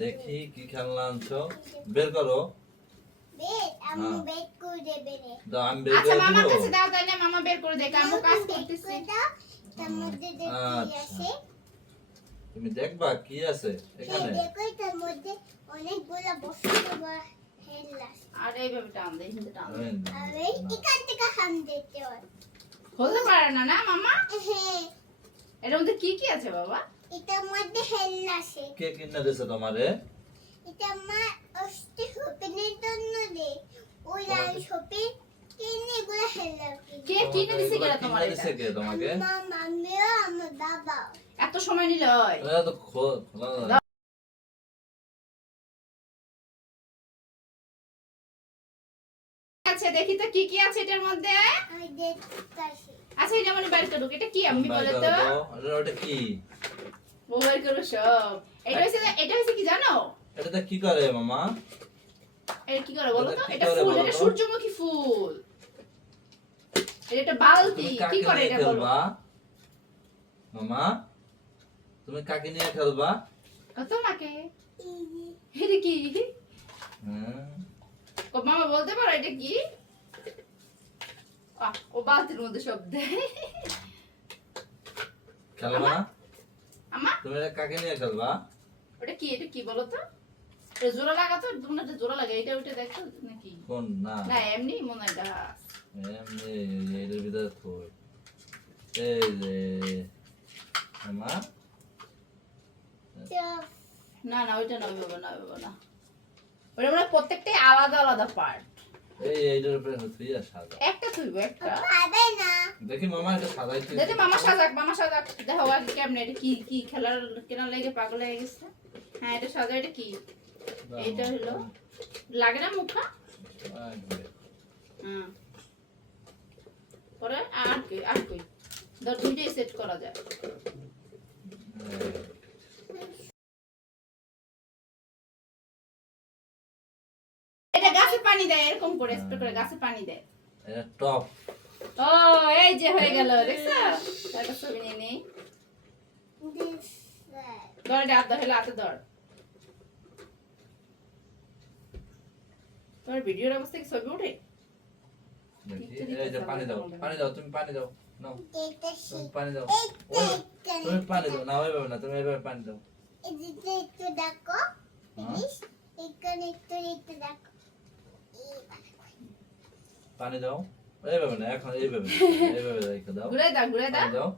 দেখি কি খেলনা আনছো? বের করো। হ্যাঁ। আচ্ছা মামার কাছে দাও তাইলে মামা বের করে দেখ আমি কাজ করতেছি। তার মধ্যে দেখি আচ্ছা। আছে। তুমি দেখবা কি আছে এখানে? দেখো তার মধ্যে অনেকগুলো বস্তু আর এইভাবে টান দে হিন্দে টান দে। ওই না, আর এই না। এখান থেকে হাম দিতে হয়। খুলতে পারে না না মামা? হ্যাঁ। এর মধ্যে কি কি আছে বাবা? এটার মধ্যে কে কিনে দিছে তোমারে? এটা অষ্টি শপিংয়ের জন্য রে ওই শপিং কিনে হেলাস কে কিনে দিছে কেন তোমার কিনে দিছে কে তোমাকে? মামিও আমার বাবা এত সময় নিল তো খোলা। আচ্ছা দেখি তো কি কি আছে এটার মধ্যে। আচ্ছা এটা মানে বাড়িতে করুক এটা কি আমি বলে তো? তো। ওটা কি? ও বাইর করো সব। এটা হচ্ছে এটা হচ্ছে কি জানো? এটাতে কি করে মামা? এটা কি করে বলো তো? এটা এটা ফুল এটা সূর্যমুখী ফুল। এটা একটা বালতি। কি করে এটা বলো? মামা তুমি কাকে নিয়ে খেলবা? কত মাকে? এটা কি? হ্যাঁ। মামা বলতে পারো এটা কি? ও বালতির মধ্যে সব দেয়। খেলবা তুমি কাকে নিয়ে খেলবা? ওটা কি? এটা কি বলো তো? এটা জোড়া লাগাতো তোমরা এটা জোড়া লাগে এটা ওইটা দেখো নাকি? কোন না। না এমনি মনে হয় এমনি এটার ভিতরে থই এই যে চপ না না ওইটা না ওইভাবে না ওইভাবে না ওটা মানে প্রত্যেকটাই আলাদা আলাদা পার্ট এই এইটার উপরে সাজা একটা থইব একটা। পাবে না। দেখি মামা এটা সাজাই তুই দেখে মামা সাজাক মামা সাজাক। দেখো আগে কেমন এটা কি কি খেলার কেনার লেগে পাগল হয়ে গেছে? হ্যাঁ এটা সাজা এটা কি? এইটা হলো লাগে না মুখটা? হুম। পরে আর কি আর কই? ধর দুইটাই সেট করা যায়। পানি দেয় এরকম করে স্প্রে করে গাছে পানি দেয়। এটা টপ। ও এই যে হয়ে গেল দেখছ? একটা ছবি নিয়ে নেই। এটা হাত ধর হেলে হাতে ধর। তোমার ভিডিওর অবস্থা কি ছবি উঠে? দেখি এই যে পানি দাও পানি দাও তুমি পানি দাও নাও। তুমি পানি দাও। তুমি পানি দাও না ওইভাবে না তুমি এইভাবে পানি দাও। একটু দেখো হ্যাঁ? এখানে একটু একটু দেখো। পানি দাও। এইভাবে না এখন এইভাবে এইভাবে রেখে দাও। ঘুরে দাও ঘুরে দাও।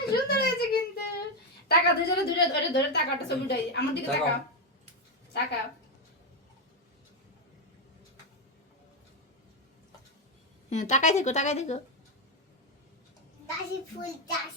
সুন্দর হয়েছে। কিন্তু। টাকা দুজনে ধরে ধরে ধরে টাকাটা ছবি উঠাই। আমার দিকে টাকা। তাকাও। টাকা। হ্যাঁ টাকাই থেকো টাকাই থেকো। ফুল চাষ